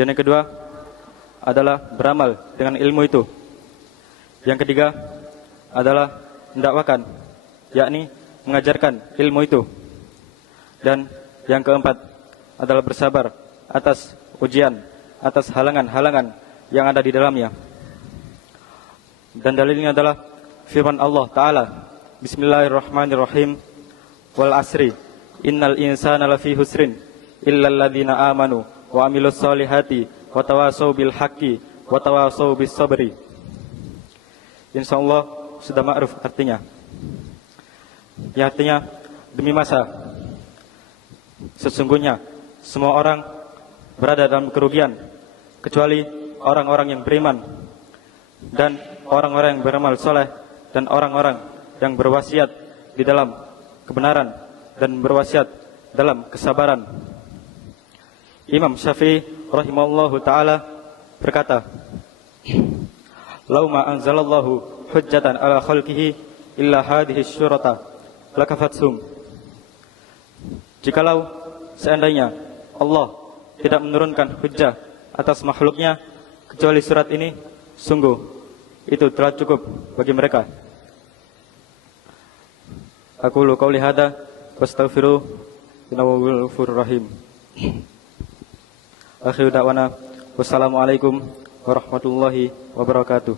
Yang kedua adalah beramal dengan ilmu itu. Yang ketiga adalah mendakwakan, yakni mengajarkan ilmu itu. Dan yang keempat adalah bersabar atas ujian, atas halangan-halangan yang ada di dalamnya. Dan dalilnya adalah firman Allah Ta'ala, Bismillahirrahmanirrahim, wal asri, innal insana lafi husrin, illal ladzina amanu wa amilus solihati wa tawasau bil haqqi wa tawasau bis sabri. Insyaallah sudah ma'ruf artinya. Ya, artinya demi masa sesungguhnya semua orang berada dalam kerugian kecuali orang-orang yang beriman dan orang-orang yang beramal soleh dan orang-orang yang berwasiat di dalam kebenaran dan berwasiat dalam kesabaran. Imam Syafi'i rahimahullahu ta'ala berkata, "Lau ma anzalallahu hujjatan ala khalqihi illa hadhihi syurata lakafathum." Jikalau seandainya Allah tidak menurunkan hujjah atas makhluknya kecuali surat ini, sungguh itu telah cukup bagi mereka. Aqulu qauli hadza wastaghfiru innahu ghafurur rahim. Akhiru da'wana wassalamualaikum warahmatullahi wabarakatuh.